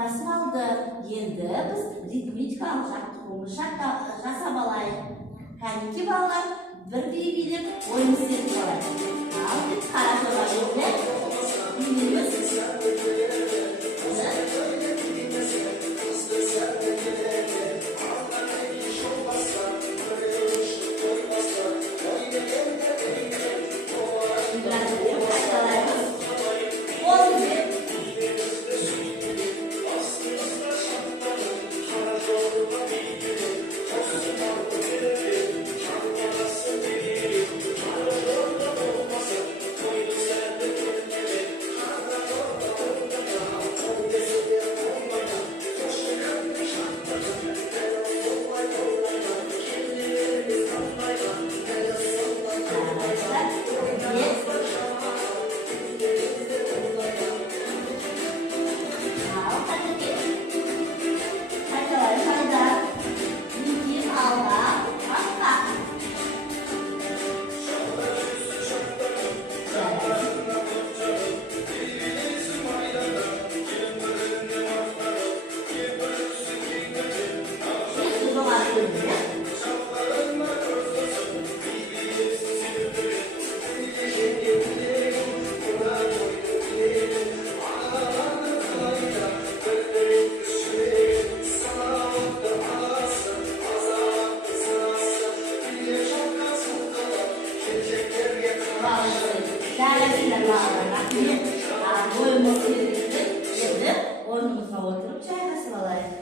командасын алды. Енді біз ритмикалық жаттығуымызды жасап алайық. Кәнекей балалар, бірдей билеп ойымыз етіп алайық. Ал біз қара жоба енді билейміз. Oyunumuza oturup çay alayım.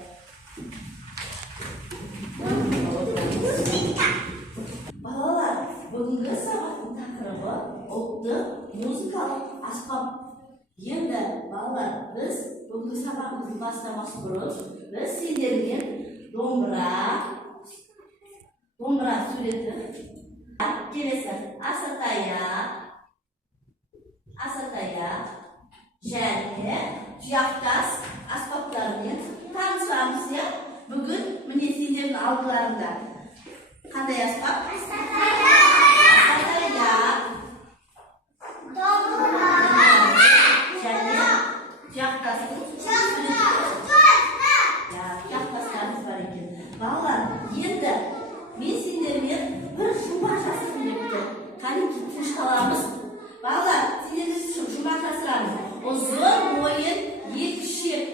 Balalar, bugünkü sabahın takırıbı ұлттық музыкалық аспап. Енді балалар, біз бүгінгі сабағымызды бастамас бұрын біз сендермен домбыра суреті келесі асатаяқ және тұяқтас аспаптармен танысамыз. Бүгін міне сендердің алдыларында қандай аспап? Асатаяқ, домбыра және тұяқтастың тұяқтастарымыз бар екен. Балалар, енді мен сендермен бір жұма жасырым депті. Қанекей тыныш қаламыз. Балалар, сендермен жұма жасырамыз. Ұзын ойын екі шек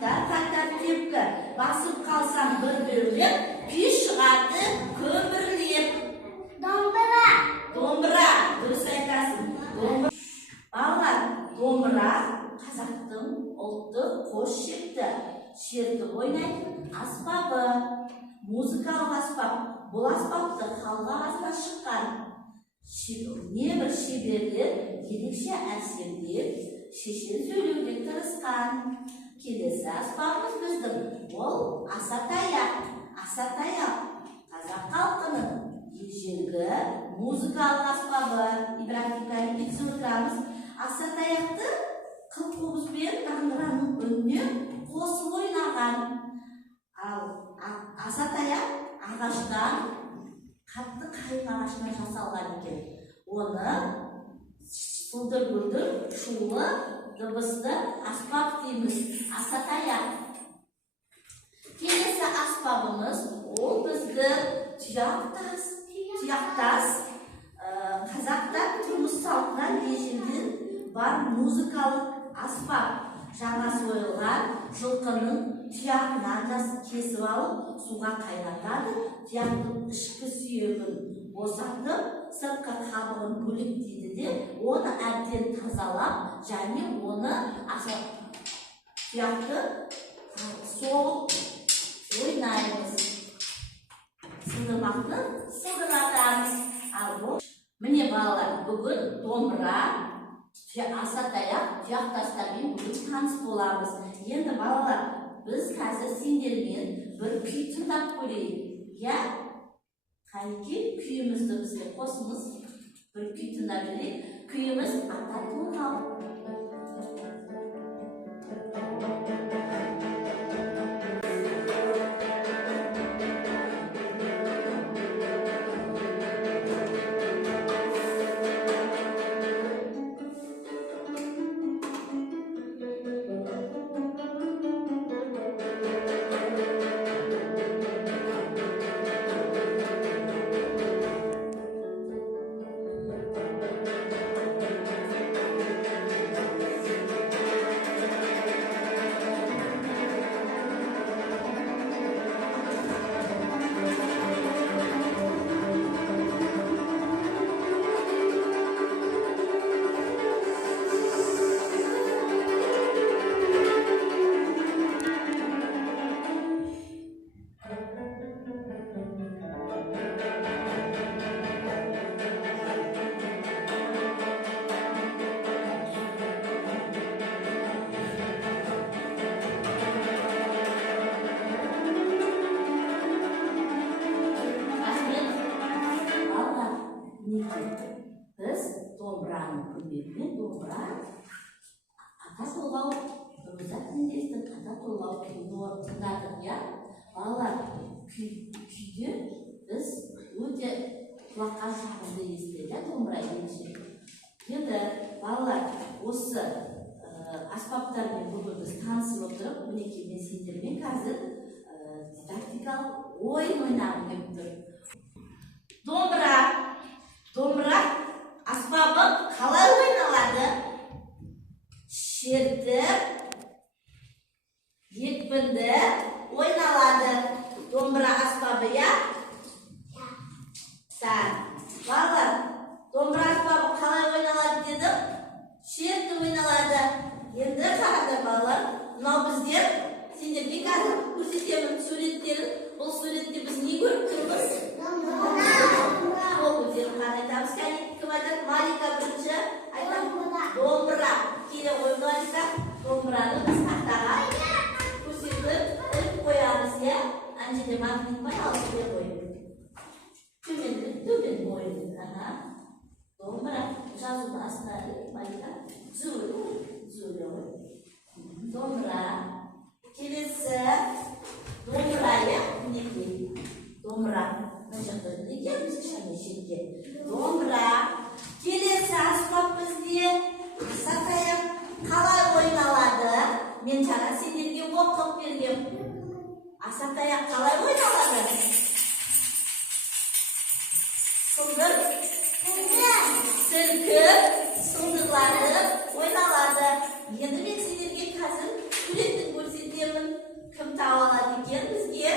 қатар тепкі. Басып қалсам бір-бірлеп, күй шығарды көмірлеп. Домбыра, дұрыс айтасың. Балалар, домбыра қазақтың ұлттық қос шерті ойнайтын аспабы, музыкалық аспап. Бұл аспапты халық арасынан шыққан небір шеберлер ерекше әсемдеп, шешен сөйлеуге тырысқан. Келесі аспабымыз біздің ол асатаяқ. Асатаяқ қазақ халқының ежелгі музыкалық аспабы. Ибрахим кәлімге түсіп отырамыз. Асатаяқты қыл-қобыз бен домбыраның үніне қосып ойнаған. Ал асатаяқ ағаштан, қатты қайың ағашынан жасалған екен. Оны сылдыр-гүлдір шулы дыбысты аспап дейміз. Асатаяқ. Келесі аспабымыз ол бізді тұяқтас. Қазақтан тұрмыс салтынан ежелден бар музыкалық аспап. Жаңа сойылған жылқының тұяғынан кесіп алып, суға қайнатады. Тұяқтың ішкі сүйегін босатып, сыртқы қабығын бөлектейді де, оны әбден тазалап, және оны тұяқты соғып ойнаймыз. Сылдырмақты сылдыратамыз. Міне балалар, бүгін домбыра, асатаяқ, тұяқтастармен бүгін таныс боламыз. Енді балалар, біз қазір сендермен бір күй тыңдап көрейік. Қанекей күйімізді бізге қосыңыз. Бір күй тыңдап көрейік. Күйіміз ата толғау. көмегімен домбыра ата толғау обязательно естіп ата толғау күйді тыңдадық, иә? Балалар, күйде біз өте құлаққа жағымды естіледі, домбыра ерекше. Енді балалар, осы аспаптармен бүгін біз танысып отырып, мінекей мен сендермен қазір дидактикалық ойын ойнағым келіп тұр. Домбыра аспабы қалай ойналады? Шертіп, екпінді ойналады. Домбыра аспабы, я? Балалар, домбыра аспабы қалай ойналады дедім? Шертіп ойналады. Енді қараңдар балалар, мынау біздер сендерге қазір көрсетемін суреттерін. Бұл суретте біз не көріп тұрмыз? Ол өздерін қарайтамыз. Кім айтады? Малика бірінші айтады. Домбыра. Келе ғой Малика. Домбыраны біз тақтаға көрсетіп қоямыз, иә? Ана жерде магнит бар, алып келе қойып. Төмен ойын. Домбыра. Жазудың астына Малика. Зуле ғой. Домбыра. Келесі домбыра, иә? Мінекей. Домбыра. Мына жақта неге біз кішкене шетке. Домбыра. Келесі аспап бізде асатаяқ қалай ойналады? Мен жаңа сендерге оқып бергем. Асатаяқ қалай ойналады? Сілкіп, сылдырлатып ойналады. Енді мен сендерге қазір суретін көрсетемін. Кім тауып алады екен бізге?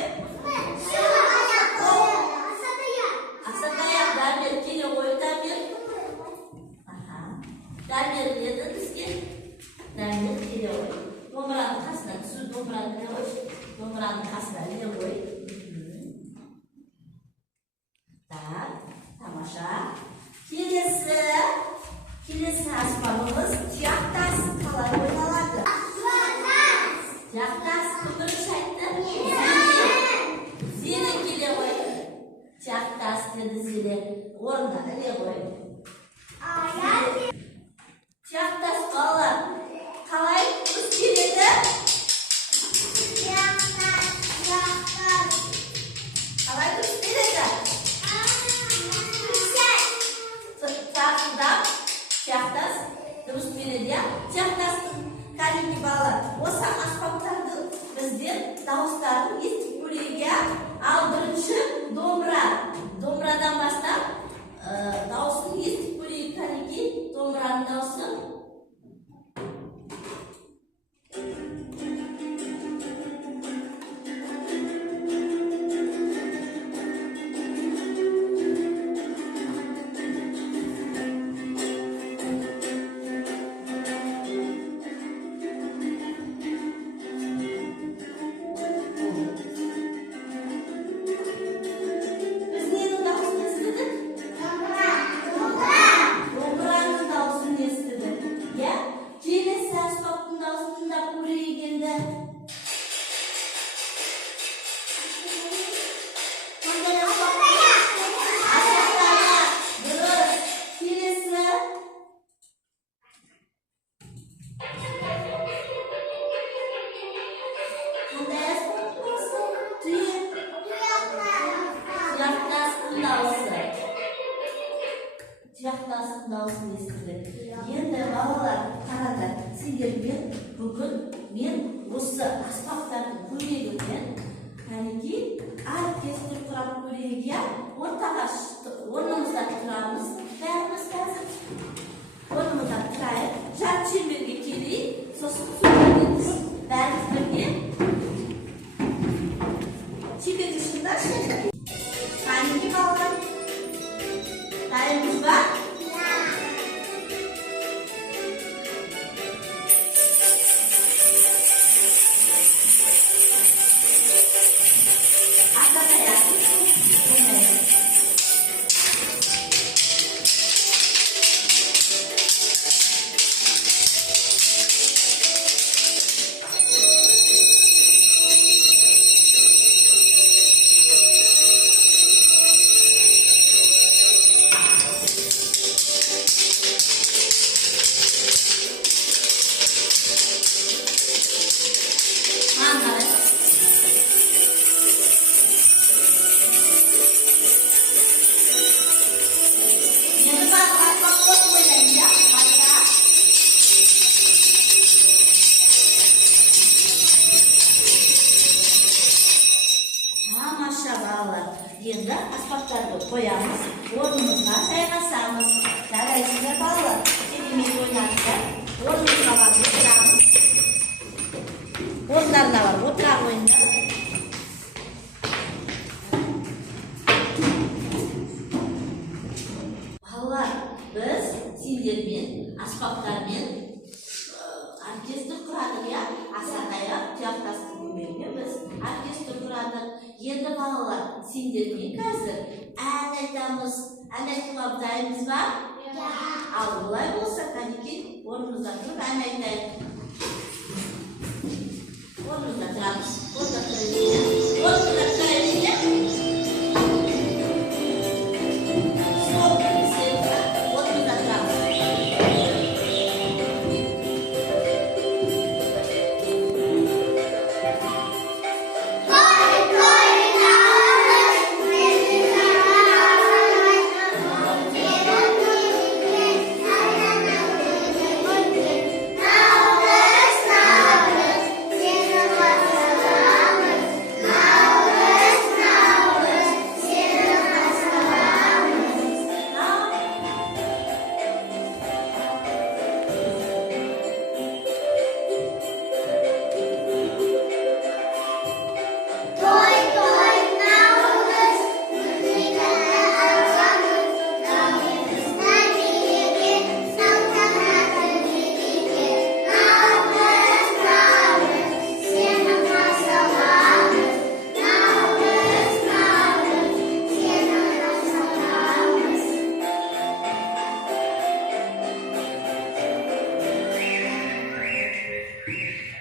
Асатаяқ дәрмер келе ғой, дәрмер. Дәрмер деді бізге. Дәрмер келе ғой. Домбыраның қасына түсу, домбыраны іле ғой. Домбыраның қасына іле ғой. Так, тамаша. Келесі аспабымыз тияқтас қалай ойналады? Тияқтас кім бірінші айтты? Зеле келе ғой. Тияқтас деді Зеле. Орнына іле ғой. Тияқтас балалар қалай дұрыс келеді? Қалай дұрыс келеді? Тияқтас дұрыс келеді, иә? Тияқтастың кәдімгі балалар осы аспаптарды біздер дауыстарын естіп көрейік, иә? Ал бірінші домбырадан бастап дауысын естіп көрейік, кәдімгі домбыраның дауысын. Тияқтастың дауысын естідік. Енді балалар қараңдар, сендермен бүгін мен осы аспаптардың көмегімен кәнекей оркестр құрап көрейік, иә? Ортаға орнымызда тұрамыз, бәріміз қазір. Орнымызда тұрайық, жарты шеңберге келейік, сосын сөйлемейміз. Бәріміз бірге шеңберге шықпашы. Кәнекей балалар, дайынбыз ба? Ornumuza barib o'tiramiz. O'rnlarına var, o'tirib o'yinlar. Balalar, biz sindirmen, asboblarmen orkestr quradik ya, asaqaya, teatrasini ko'rmaydi biz. Orkestr quradik. Endi balalar, sindirmen hozir an aytamiz, an aytmoqdaymiz va Alloh bo'lsa, qaniki o'rnimizdan turib an aytaylik. O'rnimizdan turamiz. O'rnimizdan turaylik. O'rnimizdan turaylik. Stop, sevda. O'rnimizdan turamiz.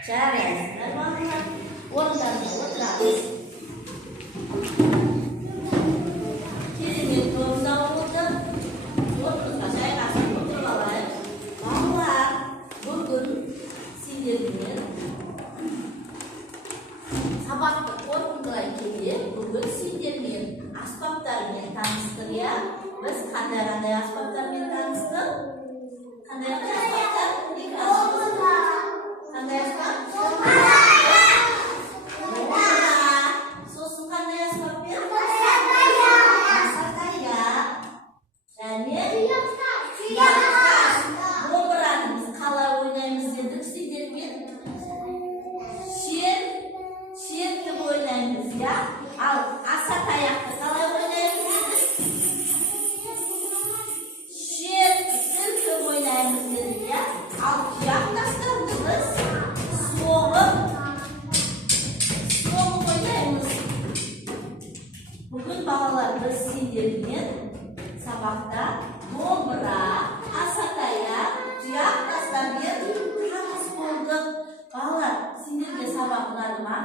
Jarayonlar bolalar, o'rnlarga o'tiramiz. Kelinlik to'g'risida bo'ldi. O'rnimizga joylashib o'tirib olaylik. Bolalar, bugun sindirmen sabaqni o'rnidan kelib, bugun sindirmen asboblarni tanishtirgan. Biz qanday asboblarni tanishtirdik? Qanday asboblar? Qanday asbob? So'sin qanday asbob ber? Asaqaya. Ya'ni do'mbrani biz qalay o'ynaymiz dedik, sindirmen. Sher qilib o'ynaymiz ya. Al asaqayaqni qalay o'ynaymiz dedik? Sher qilib o'ynaymiz dedik ya. Al tuyoq tashlamiz biz. So'g'ib o'ynaymiz. Bugun bolalar biz sindirmen sabaqda do'mbira, asaqaya, tuyoq tashlab qamiz bo'ldik. Bolalar, sindirmen sabaqlarmi?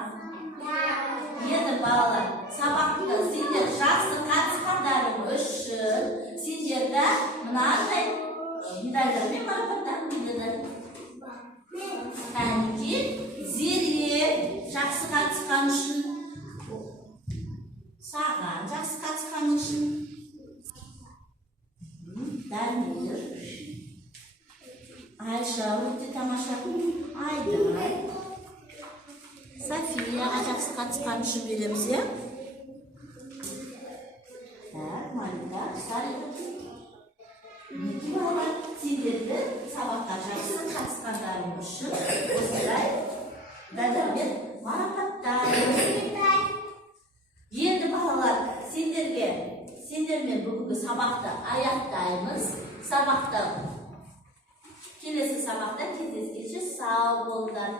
Endi bolalar, sabaqda sindir shaxsi qatnashganlarim uchun sindirda bunday medallarni marapatlanadi. Qaniki zirye shaxsi qatnashgan uchun Sağan shaxsi qatnashgan uchun Damir Aysha o'zi tomosha Aydan Safiya shaxsi qatnashgan uchun beramiz ya. Malika Niki bolalar sindirdi sabaqqa shaxsi qatnashganlarim uchun o'zlay dadamga marapatlaymiz. Endi bolalar sindirmen bugungi sabaqda oyoqdaymiz. Sabaqda kelesi sabaqda tez-tezgacha sog' bo'linglar.